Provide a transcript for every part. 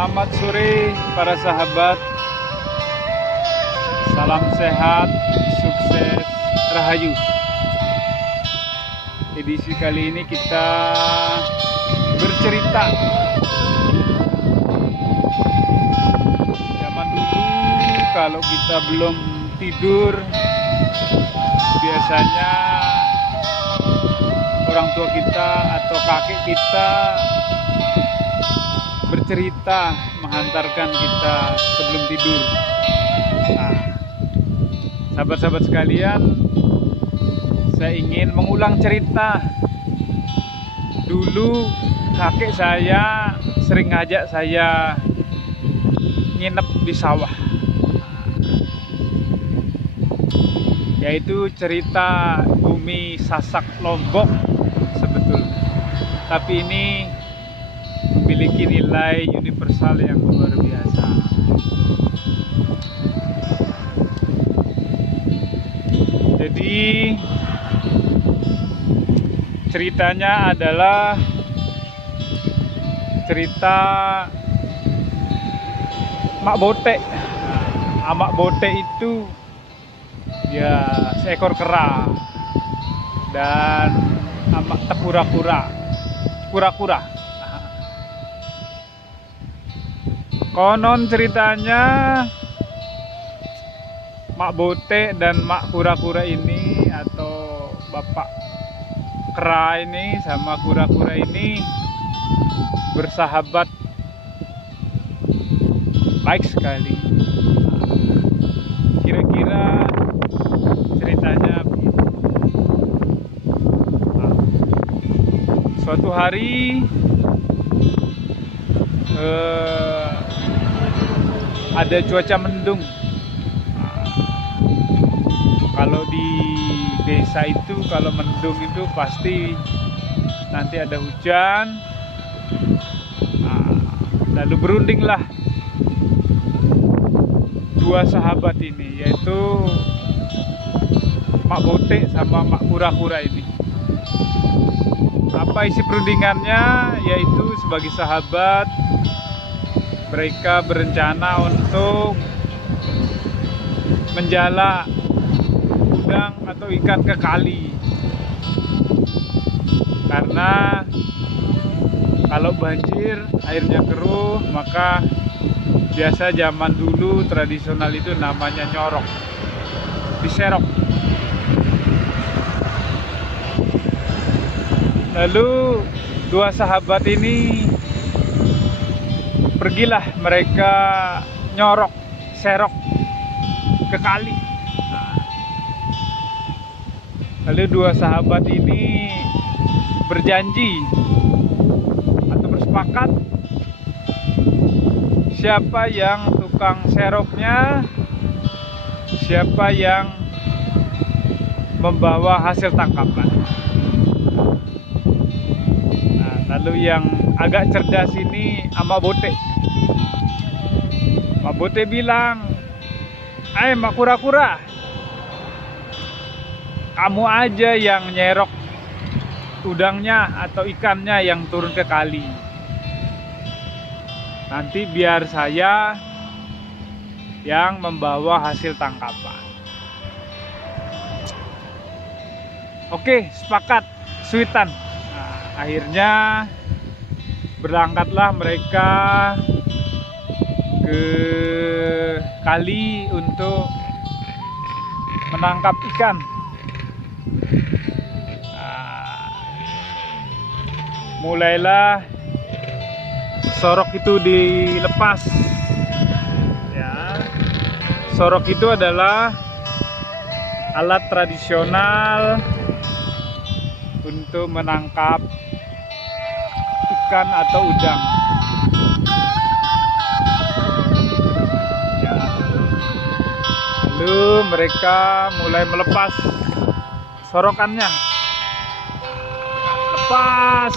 Selamat sore para sahabat. Salam sehat, sukses, rahayu. Edisi kali ini kita bercerita. Zaman dulu kalau kita belum tidur, biasanya orang tua kita atau kakek kita bercerita menghantarkan kita sebelum tidur. Nah, sahabat-sahabat sekalian, saya ingin mengulang cerita. Dulu kakek saya sering ngajak saya nginep di sawah. Yaitu cerita bumi Sasak Lombok sebetulnya. Tapi ini memiliki nilai universal yang luar biasa. Jadi ceritanya adalah cerita Mak Bote. Mak Bote itu ya seekor kera dan amak kura-kura. Konon ceritanya Mak Bote dan Mak Kura-kura ini atau Bapak Kera ini sama kura-kura ini bersahabat baik sekali. Kira-kira ceritanya begitu. Suatu hari ada cuaca mendung. Kalau di desa itu kalau mendung itu pasti nanti ada hujan. Lalu berundinglah dua sahabat ini, yaitu Mak Bote sama Mak Kura-kura ini. Apa isi perundingannya? Yaitu sebagai sahabat mereka berencana untuk menjala udang atau ikan ke kali. Karena kalau banjir airnya keruh, maka biasa zaman dulu tradisional itu namanya nyorok, diserok. Lalu dua sahabat ini pergilah mereka nyorok, serok ke kali. Lalu dua sahabat ini berjanji atau bersepakat siapa yang tukang seroknya, siapa yang membawa hasil tangkapan. Lalu yang agak cerdas ini Mak Bote. Mak Bote bilang, Mak Kura-kura, kamu aja yang nyerok udangnya atau ikannya yang turun ke kali. Nanti biar saya yang membawa hasil tangkapan. Oke, sepakat, suitan. Akhirnya berangkatlah mereka ke kali untuk menangkap ikan. Mulailah sorok itu dilepas. Ya, sorok itu adalah alat tradisional untuk menangkap ikan atau udang. Ya. Lalu mereka mulai melepas sorokannya. Lepas.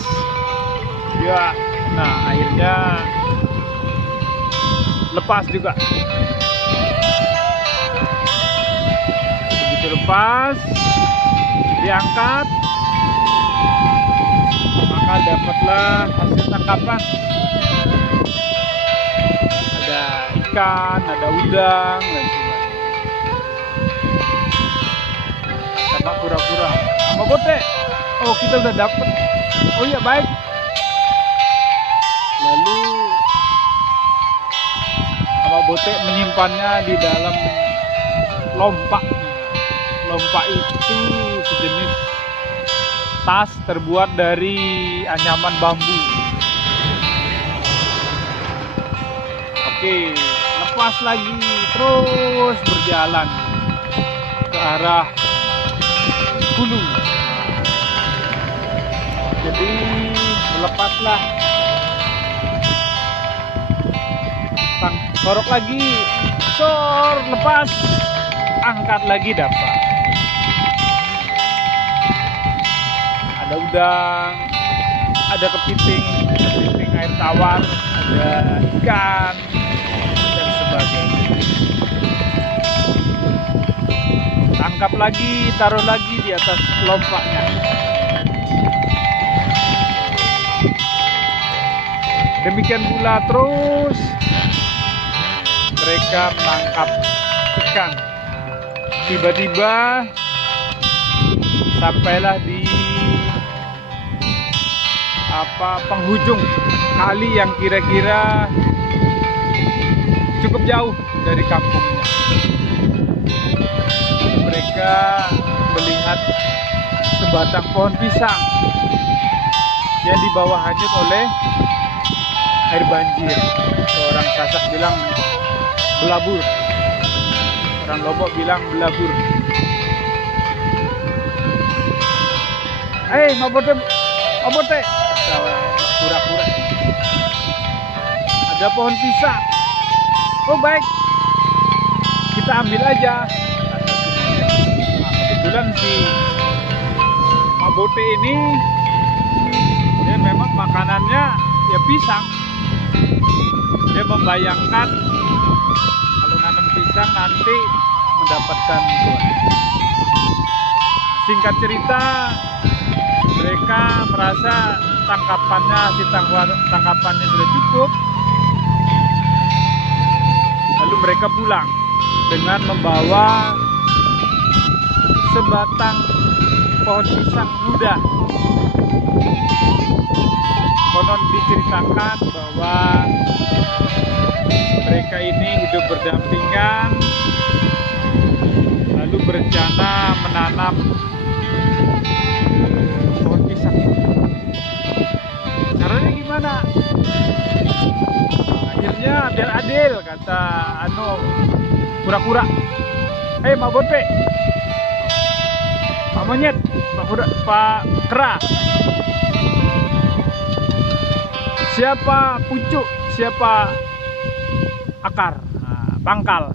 Ya. Nah, akhirnya lepas juga. Begitu lepas, diangkat, maka dapatlah hasil tangkapan. ikan, ada udang dan sebagainya. Sama kura-kura, sama bote. Oh, kita udah dapet. Oh iya, baik. Lalu sama bote menyimpannya di dalam lompak. Lompak itu sejenis tas terbuat dari anyaman bambu. Oke, lepas lagi, terus berjalan ke arah gunung. Jadi melepaslah, sorok lagi, lepas, angkat lagi, dapat. Ada udang, ada kepiting air tawar, ada ikan dan sebagainya. Tangkap lagi, taruh lagi di atas lompaknya. Demikian pula terus mereka menangkap ikan. Tiba-tiba sampailah di penghujung kali yang kira-kira cukup jauh dari kampungnya. Mereka melihat sebatang pohon pisang yang dibawa hanyut oleh air banjir. Seorang Sasak bilang belabur, orang Lombok bilang belabur. Hei, mabote, kura-kura. Ada pohon pisang. Oh baik, kita ambil aja. Nah, kebetulan si mabote ini dia memang makanannya ya pisang. Dia membayangkan kalau nanam pisang nanti mendapatkan buah. Singkat cerita, mereka merasa tangkapannya sudah cukup. Lalu mereka pulang dengan membawa sebatang pohon pisang muda. Konon diceritakan bahwa mereka ini hidup berdampingan, lalu berencana menanam pohon pisang. Caranya gimana? Akhirnya biar adil, kata kura-kura. Hei mabote, Pak Monyet, Pak Kera, siapa pucuk, siapa akar, pangkal.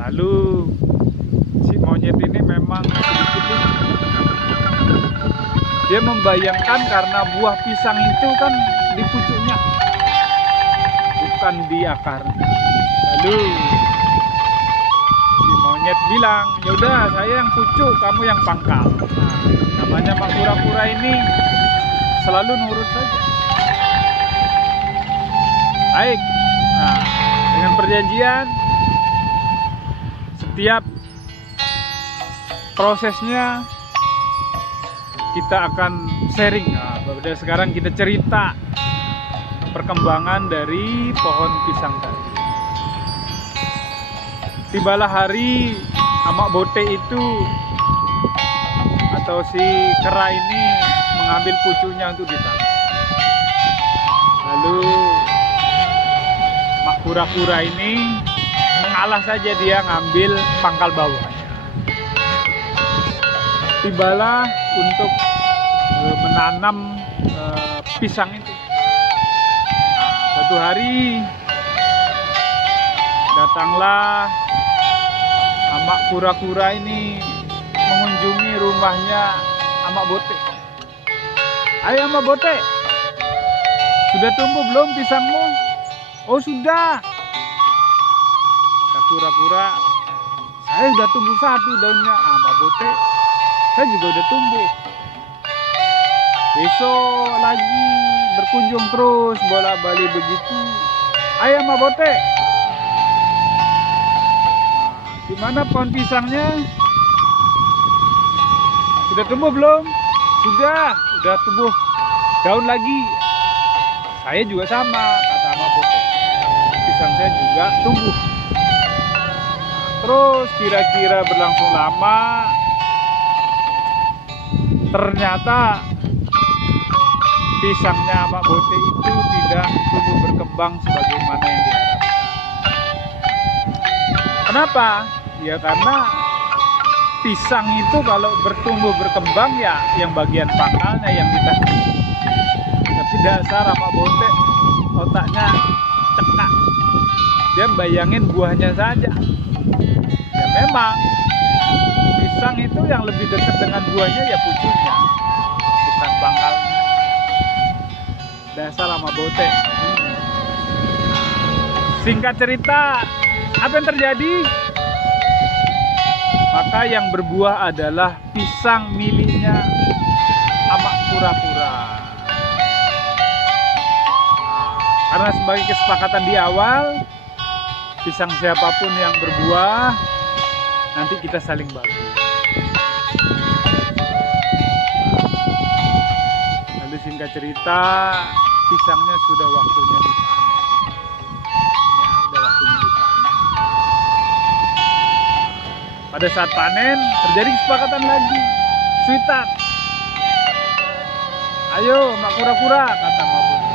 Lalu si monyet ini memang sedikit dia membayangkan karena buah pisang itu kan di pucuknya, bukan di akarnya. Lalu si monyet bilang, yaudah saya yang pucuk, kamu yang pangkal. Nah, namanya Pak Kura-kura ini selalu nurut saja. Baik. Nah, dengan perjanjian setiap prosesnya kita akan sharing. Nah, pada sekarang kita cerita perkembangan dari pohon pisang tadi. Tibalah hari Amak Bote itu atau si kera ini mengambil pucuknya untuk ditanam. Lalu Mak Kura-kura ini mengalah saja, dia ngambil pangkal bawahnya. Tibalah untuk menanam pisang itu. Satu hari datanglah Amak Kura-kura ini mengunjungi rumahnya Amak Bote. Ayo Amak Bote, sudah tumbuh belum pisangmu? Oh sudah. Kata kura-kura, saya sudah tumbuh satu daunnya. Amak Bote, saya juga udah tumbuh. Besok lagi, berkunjung terus bolak-balik begitu. Ayo Mak Bote. Gimana pohon pisangnya? Sudah tumbuh belum? Sudah tumbuh daun lagi. Saya juga sama, kata Mak Bote. Pisang saya juga tumbuh. Terus kira-kira berlangsung lama, ternyata pisangnya Mak Bote itu tidak tumbuh berkembang sebagaimana yang diharapkan. Kenapa? Ya karena pisang itu kalau bertumbuh berkembang ya yang bagian pangkalnya yang ditahan. Tapi dasar Mak Bote otaknya cekak. Dia bayangin buahnya saja. Ya memang pisang itu yang lebih dekat dengan buahnya ya pucunya, bukan pangkalnya. Dasar Mak Bote. Singkat cerita, apa yang terjadi? Maka yang berbuah adalah pisang miliknya Amak Kura-Kura. Karena sebagai kesepakatan di awal, pisang siapapun yang berbuah nanti kita saling bagi. Lalu singkat cerita, pisangnya sudah waktunya dipanen. Ya, sudah waktunya dipanen. Pada saat panen terjadi kesepakatan lagi. Sweetan. Ayo Mak Kura-Kura, kata Mak Bote.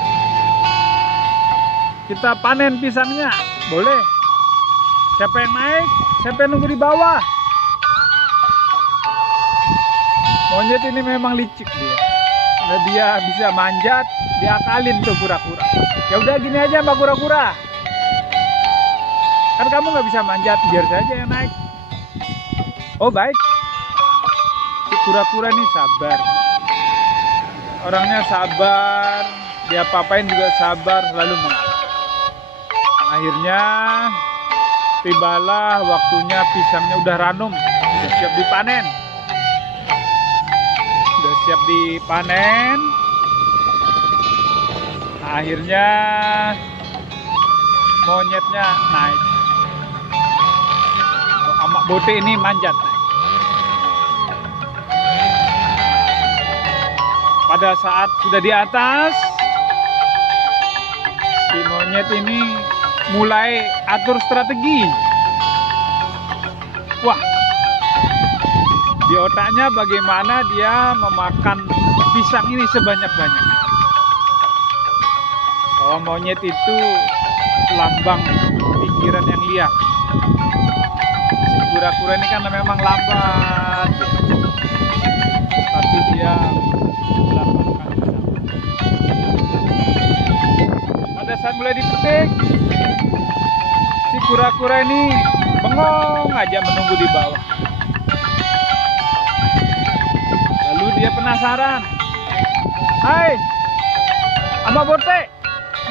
Kita panen pisangnya. Boleh. Siapa yang naik? Siapa yang nunggu di bawah? Monyet ini memang licik dia. Nah, dia bisa manjat, diakalin tuh kura-kura. Ya udah gini aja Mbak Kura-Kura. Kan kamu nggak bisa manjat, biar saja yang naik. Oh baik. Si kura-kura ini sabar. Orangnya sabar, dia apa-apain juga sabar, selalu mengalah. Akhirnya tibalah waktunya pisangnya udah ranum, udah siap dipanen. Udah siap dipanen. Akhirnya monyetnya naik. Mak Bote ini manjat naik. Pada saat sudah di atas, si monyet ini mulai atur strategi. Wah, di otaknya bagaimana dia memakan pisang ini sebanyak-banyaknya. Bahwa monyet itu lambang pikiran yang liar. Si kura-kura ini kan memang lambat, tapi dia melambangkan pisang. Pada saat mulai dipetik, si kura-kura ini bengong aja menunggu di bawah. Lalu dia penasaran. Hai, Mak Bote,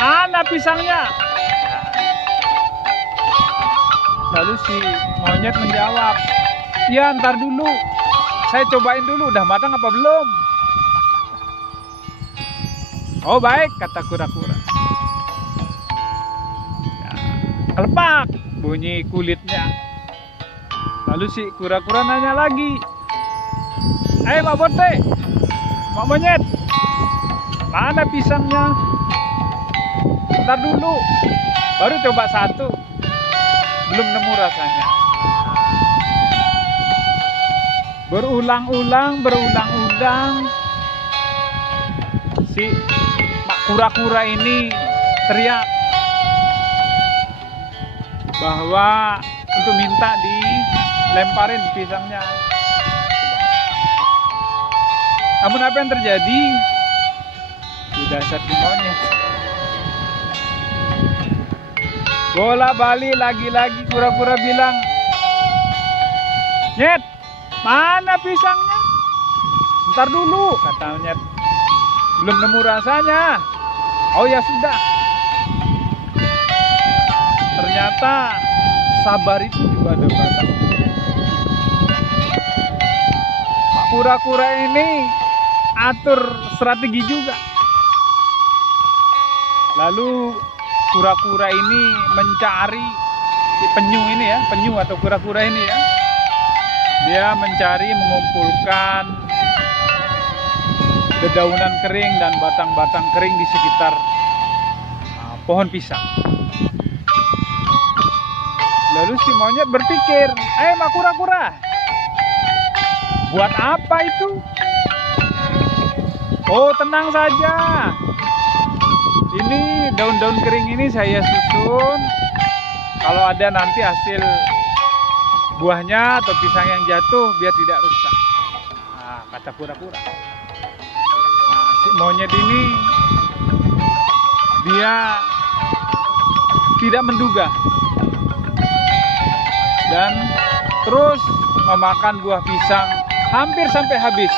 mana pisangnya? Lalu si monyet menjawab, ya ntar dulu, saya cobain dulu, udah matang apa belum? Oh baik, kata kura-kura. Kelepak bunyi kulitnya. Lalu si kura-kura nanya lagi, Mak Bote, Mak Monyet, mana pisangnya? Ntar dulu, baru coba satu, belum nemu rasanya. Berulang-ulang si Mak Kura-Kura ini teriak bahwa untuk minta dilemparin pisangnya. Namun apa yang terjadi? Sudah satu monyet. Bola-balik lagi-lagi kura-kura bilang, Nyet, mana pisangnya? Ntar dulu, kata Nyet. Belum nemu rasanya. Oh ya sudah. Ternyata sabar itu juga ada batasnya. Mak Kura-Kura ini atur strategi juga. Lalu kura-kura ini mencari penyu ini ya, penyu atau kura-kura ini ya. Dia mencari, mengumpulkan dedaunan kering dan batang-batang kering di sekitar pohon pisang. Lalu si monyet berpikir, mak kura-kura, buat apa itu? Oh, tenang saja. Ini daun-daun kering ini saya susun. Kalau ada nanti hasil buahnya atau pisang yang jatuh, biar tidak rusak. Nah, kata kura-kura. Nah, si monyet ini dia tidak menduga dan terus memakan buah pisang hampir sampai habis.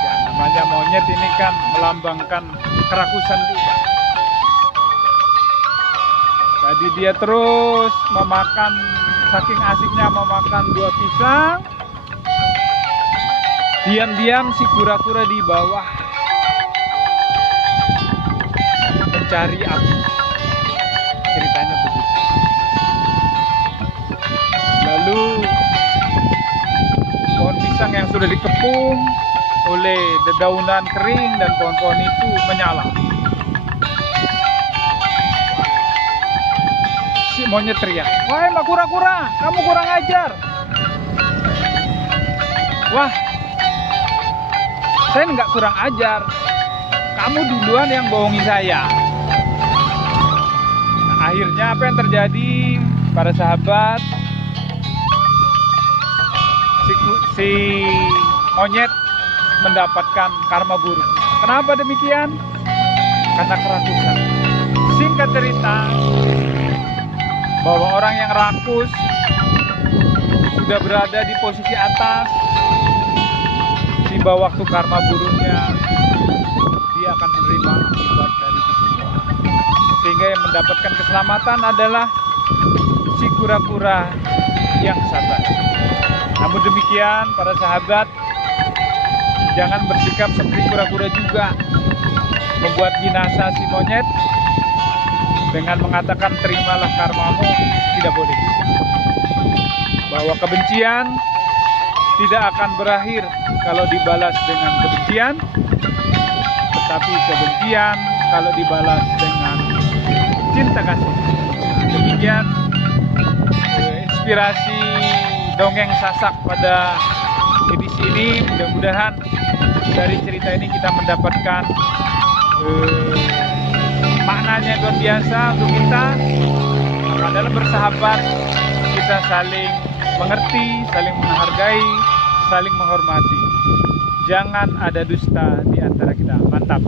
Ya, namanya monyet ini kan melambangkan kerakusan juga. Jadi dia terus memakan, saking asiknya memakan buah pisang. Diam-diam si kura-kura di bawah mencari api. Ceritanya begitu. Lalu pohon pisang yang sudah dikepung oleh dedaunan kering dan pohon-pohon itu menyala. Si monyet teriak, "Wahai mak kura-kura, kamu kurang ajar." Wah, saya nggak kurang ajar. Kamu duluan yang bohongi saya. Nah, akhirnya apa yang terjadi, para sahabat? Si monyet mendapatkan karma buruk. Kenapa demikian? Karena kerakusan. Singkat cerita, bahwa orang yang rakus sudah berada di posisi atas, tiba waktu karma buruknya, dia akan menerima akibat dari itu semua. Sehingga yang mendapatkan keselamatan adalah si kura-kura yang sabar. Namun demikian, para sahabat, jangan bersikap seperti kura-kura juga, membuat binasa si monyet dengan mengatakan terimalah karmamu. Tidak boleh. Bahwa kebencian tidak akan berakhir kalau dibalas dengan kebencian, tetapi kebencian kalau dibalas dengan cinta kasih. Demikian inspirasi dongeng Sasak pada edisi ini. Mudah-mudahan dari cerita ini kita mendapatkan maknanya luar biasa untuk kita. Maka dalam bersahabat kita saling mengerti, saling menghargai, saling menghormati. Jangan ada dusta di antara kita. Mantap.